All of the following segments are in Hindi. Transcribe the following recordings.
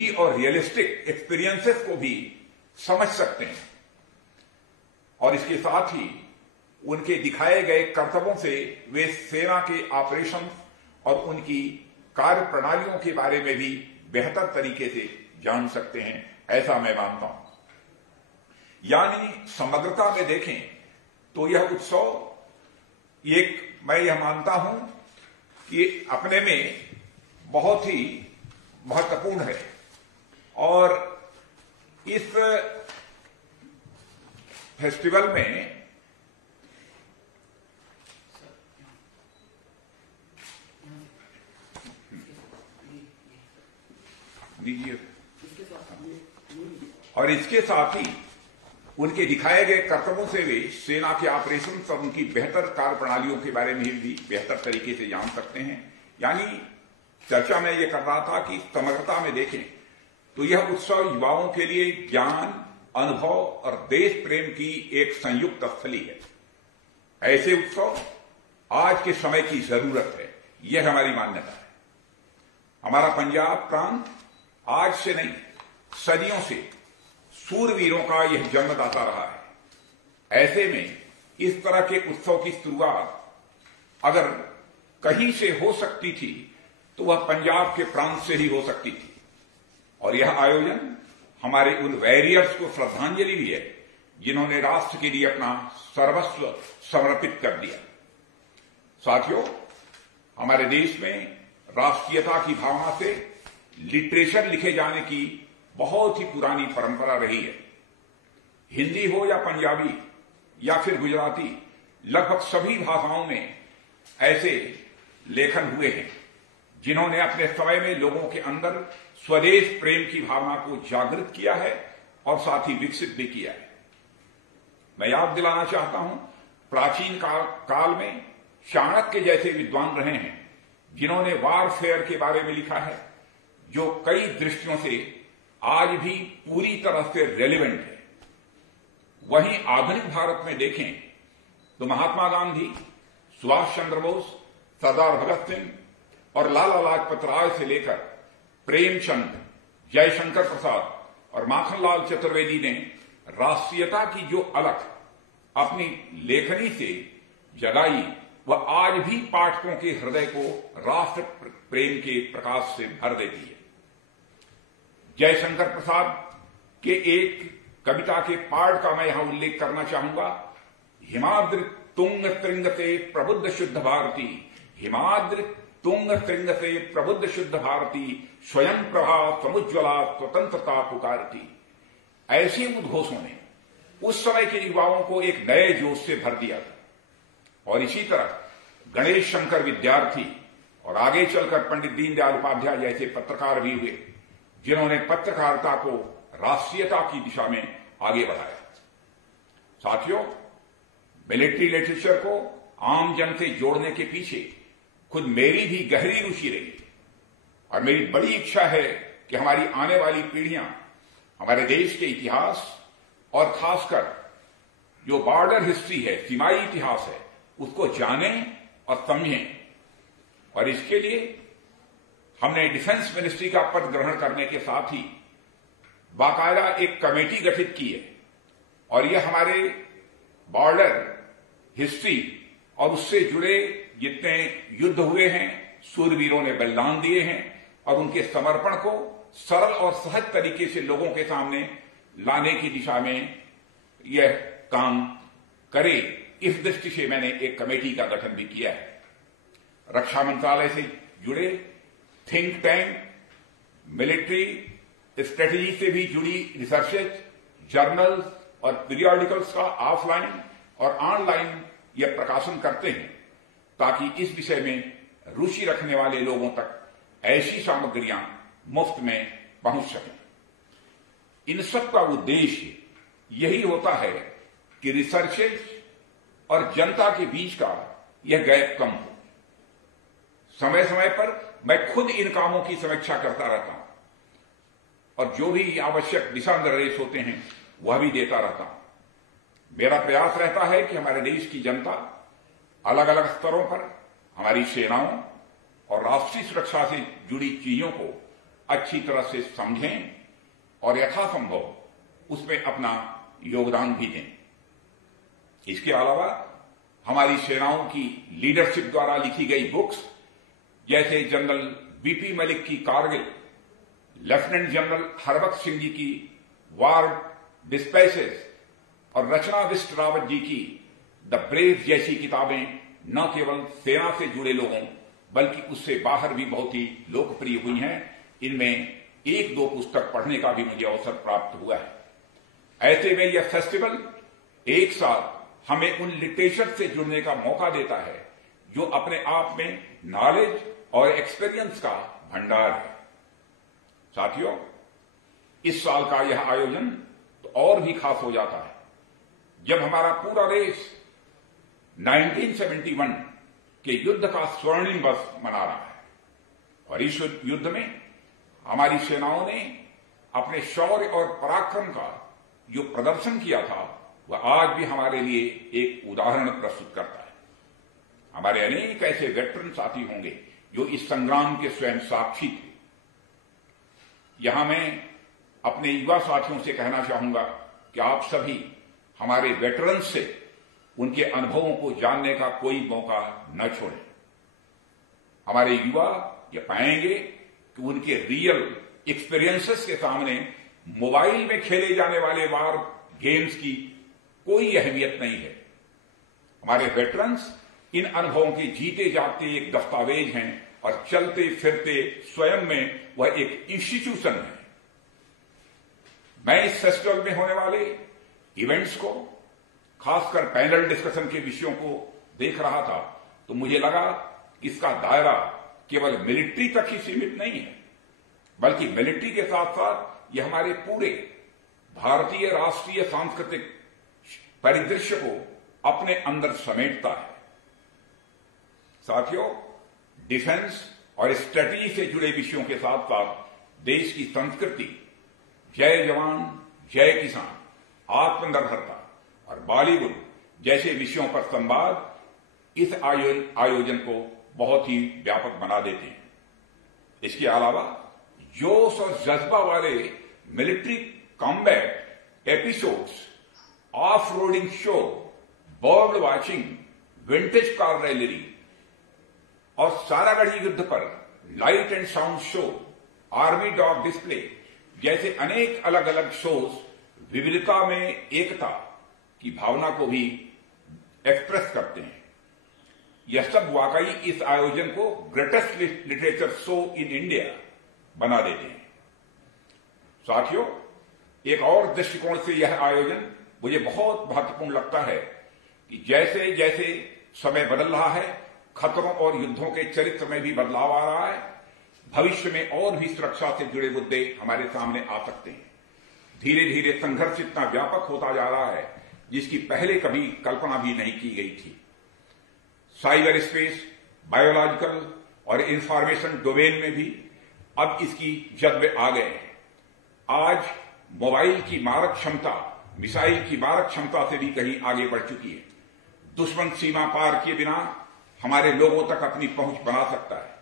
और रियलिस्टिक एक्सपीरियंसेस को भी समझ सकते हैं और इसके साथ ही उनके दिखाए गए कर्तव्यों से वे सेना के ऑपरेशन और उनकी कार्य प्रणालियों के बारे में भी बेहतर तरीके से जान सकते हैं, ऐसा मैं मानता हूं। यानी समग्रता में देखें तो यह उत्सव मैं यह मानता हूं कि अपने में बहुत ही महत्वपूर्ण है और इस फेस्टिवल में और इसके साथ ही उनके दिखाए गए कर्तव्यों से वे सेना के ऑपरेशन और उनकी बेहतर कार्य प्रणालियों के बारे में भी बेहतर तरीके से जान सकते हैं। यानी चर्चा में यह कर रहा था कि समग्रता में देखें तो यह उत्सव युवाओं के लिए ज्ञान, अनुभव और देश प्रेम की एक संयुक्त स्थली है। ऐसे उत्सव आज के समय की जरूरत है, यह हमारी मान्यता है। हमारा पंजाब प्रांत आज से नहीं, सदियों से सूरवीरों का यह जन्मदाता रहा है। ऐसे में इस तरह के उत्सव की शुरुआत अगर कहीं से हो सकती थी तो वह पंजाब के प्रांत से ही हो सकती थी और यह आयोजन हमारे उन वॉरियर्स को श्रद्धांजलि भी है जिन्होंने राष्ट्र के लिए अपना सर्वस्व समर्पित कर दिया। साथियों, हमारे देश में राष्ट्रीयता की भावना से लिटरेचर लिखे जाने की बहुत ही पुरानी परंपरा रही है। हिंदी हो या पंजाबी या फिर गुजराती, लगभग सभी भाषाओं में ऐसे लेखन हुए हैं जिन्होंने अपने समय में लोगों के अंदर स्वदेश प्रेम की भावना को जागृत किया है और साथ ही विकसित भी किया है। मैं याद दिलाना चाहता हूं, प्राचीन काल में चाणक्य जैसे विद्वान रहे हैं जिन्होंने वारफेयर के बारे में लिखा है, जो कई दृष्टियों से आज भी पूरी तरह से रेलिवेंट है। वहीं आधुनिक भारत में देखें तो महात्मा गांधी, सुभाष चंद्र बोस, सरदार भगत सिंह और लाला लाजपत राय से लेकर प्रेमचंद, जयशंकर प्रसाद और माखनलाल चतुर्वेदी ने राष्ट्रीयता की जो अलख अपनी लेखनी से जगाई, वह आज भी पाठकों के हृदय को राष्ट्र प्रेम के प्रकाश से भर देती है। जयशंकर प्रसाद के एक कविता के पाठ का मैं यहां उल्लेख करना चाहूंगा। हिमाद्रि तुंग तृंग से प्रबुद्ध शुद्ध भारती, हिमाद्रि तुंग तृंग से प्रबुद्ध शुद्ध भारती, स्वयं प्रभा समुज्ज्वला स्वतंत्रता पुकारती। ऐसे उद्घोषों ने उस समय के युवाओं को एक नए जोश से भर दिया था और इसी तरह गणेश शंकर विद्यार्थी और आगे चलकर पंडित दीनदयाल उपाध्याय जैसे पत्रकार भी हुए जिन्होंने पत्रकारिता को राष्ट्रीयता की दिशा में आगे बढ़ाया। साथियों, मिलिट्री लिटरेचर को आम जन से जोड़ने के पीछे खुद मेरी भी गहरी रुचि रही और मेरी बड़ी इच्छा है कि हमारी आने वाली पीढ़ियां हमारे देश के इतिहास और खासकर जो बॉर्डर हिस्ट्री है, सीमाई इतिहास है, उसको जानें और समझें। और इसके लिए हमने डिफेंस मिनिस्ट्री का पद ग्रहण करने के साथ ही बाकायदा एक कमेटी गठित की है और यह हमारे बॉर्डर हिस्ट्री और उससे जुड़े जितने युद्ध हुए हैं, सूरवीरों ने बलिदान दिए हैं और उनके समर्पण को सरल और सहज तरीके से लोगों के सामने लाने की दिशा में यह काम करे, इस दृष्टि से मैंने एक कमेटी का गठन भी किया है। रक्षा मंत्रालय से जुड़े थिंक टैंक, मिलिट्री स्ट्रेटेजी से भी जुड़ी रिसर्चेज, जर्नल्स और पीरियोडिकल्स का ऑफलाइन और ऑनलाइन यह प्रकाशन करते हैं ताकि इस विषय में रुचि रखने वाले लोगों तक ऐसी सामग्रियां मुफ्त में पहुंच सकें। इन सब का उद्देश्य यही होता है कि रिसर्चेज और जनता के बीच का यह गैप कम हो। समय समय पर मैं खुद इन कामों की समीक्षा करता रहता हूं और जो भी आवश्यक दिशा निर्देश होते हैं वह भी देता रहता हूं। मेरा प्रयास रहता है कि हमारे देश की जनता अलग अलग स्तरों पर हमारी सेनाओं और राष्ट्रीय सुरक्षा से जुड़ी चीजों को अच्छी तरह से समझें और यथासंभव उसमें अपना योगदान भी दें। इसके अलावा हमारी सेनाओं की लीडरशिप द्वारा लिखी गई बुक्स जैसे जनरल बीपी मलिक की कारगिल, लेफ्टिनेंट जनरल हरबख्श सिंह जी की वार डिस्पैचेस और रचना बिष्ट रावत जी की द ब्रेव जैसी किताबें न केवल सेना से जुड़े लोगों बल्कि उससे बाहर भी बहुत ही लोकप्रिय हुई हैं। इनमें एक दो पुस्तक पढ़ने का भी मुझे अवसर प्राप्त हुआ है। ऐसे में यह फेस्टिवल एक साथ हमें उन लिटरेचर से जुड़ने का मौका देता है जो अपने आप में नॉलेज और एक्सपीरियंस का भंडार है। साथियों, इस साल का यह आयोजन तो और भी खास हो जाता है जब हमारा पूरा देश 1971 के युद्ध का स्वर्णिम वर्ष मना रहा है और इस युद्ध में हमारी सेनाओं ने अपने शौर्य और पराक्रम का जो प्रदर्शन किया था वह आज भी हमारे लिए एक उदाहरण प्रस्तुत करता है। हमारे अनेक ऐसे वेटरन साथी होंगे जो इस संग्राम के स्वयं साक्षी थे। यहां मैं अपने युवा साथियों से कहना चाहूंगा कि आप सभी हमारे वेटरन से उनके अनुभवों को जानने का कोई मौका न छोड़ें। हमारे युवा ये पाएंगे कि उनके रियल एक्सपीरियंसेस के सामने मोबाइल में खेले जाने वाले वार गेम्स की कोई अहमियत नहीं है। हमारे वेटरन्स इन अनुभवों के जीते जागते एक दस्तावेज हैं और चलते फिरते स्वयं में वह एक इंस्टीट्यूशन है। मैं इस फेस्टिवल में होने वाले इवेंट्स को, खासकर पैनल डिस्कशन के विषयों को देख रहा था तो मुझे लगा कि इसका दायरा केवल मिलिट्री तक ही सीमित नहीं है बल्कि मिलिट्री के साथ साथ यह हमारे पूरे भारतीय राष्ट्रीय सांस्कृतिक परिदृश्य को अपने अंदर समेटता है। साथियों, डिफेंस और स्ट्रेटजी से जुड़े विषयों के साथ साथ देश की संस्कृति, जय जवान जय किसान, आत्मनिर्भरता और बॉलीवुड जैसे विषयों पर संवाद इस आयोजन को बहुत ही व्यापक बना देते हैं। इसके अलावा जोश और जज्बा वाले military combat episodes, off roading show, bird watching, vintage car rally और सारागढ़ी युद्ध पर light and sound show, army dog display जैसे अनेक अलग अलग शोज विविधता में एकता की भावना को भी एक्सप्रेस करते हैं। यह सब वाकई इस आयोजन को greatest literature show in India बना देते हैं। साथियों, एक और दृष्टिकोण से यह आयोजन मुझे बहुत महत्वपूर्ण लगता है कि जैसे जैसे समय बदल रहा है, खतरों और युद्धों के चरित्र में भी बदलाव आ रहा है। भविष्य में और भी सुरक्षा से जुड़े मुद्दे हमारे सामने आ सकते हैं। धीरे धीरे संघर्ष इतना व्यापक होता जा रहा है जिसकी पहले कभी कल्पना भी नहीं की गई थी। साइबर स्पेस, बायोलॉजिकल और इंफॉर्मेशन डोमेन में भी अब इसकी जज्बे आ गए हैं। आज मोबाइल की मारक क्षमता मिसाइल की मारक क्षमता से भी कहीं आगे बढ़ चुकी है। दुश्मन सीमा पार किए बिना हमारे लोगों तक अपनी पहुंच बना सकता है।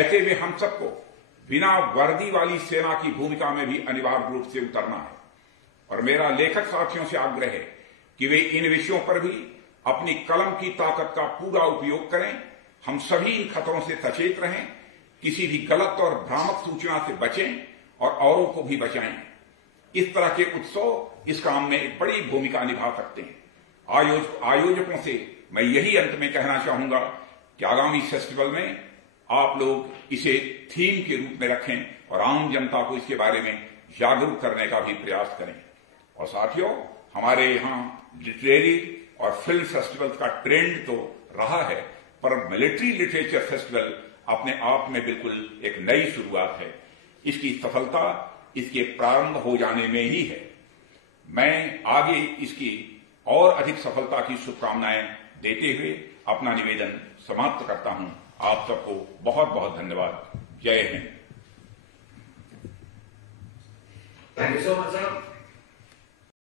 ऐसे में हम सबको बिना वर्दी वाली सेना की भूमिका में भी अनिवार्य रूप से उतरना है और मेरा लेखक साथियों से आग्रह है कि वे इन विषयों पर भी अपनी कलम की ताकत का पूरा उपयोग करें। हम सभी इन खतरों से सचेत रहें, किसी भी गलत और भ्रामक सूचना से बचें और औरों को भी बचाएं। इस तरह के उत्सव इस काम में एक बड़ी भूमिका निभा सकते हैं। आयोजकों से मैं यही अंत में कहना चाहूंगा कि आगामी फेस्टिवल में आप लोग इसे थीम के रूप में रखें और आम जनता को इसके बारे में जागरूक करने का भी प्रयास करें। और साथियों, हमारे यहां लिटरेरी और फिल्म फेस्टिवल का ट्रेंड तो रहा है, पर मिलिट्री लिटरेचर फेस्टिवल अपने आप में बिल्कुल एक नई शुरुआत है। इसकी सफलता इसके प्रारंभ हो जाने में ही है। मैं आगे इसकी और अधिक सफलता की शुभकामनाएं देते हुए अपना निवेदन समाप्त करता हूं। आप सबको बहुत बहुत धन्यवाद। जय Hind. Thank you so much sir.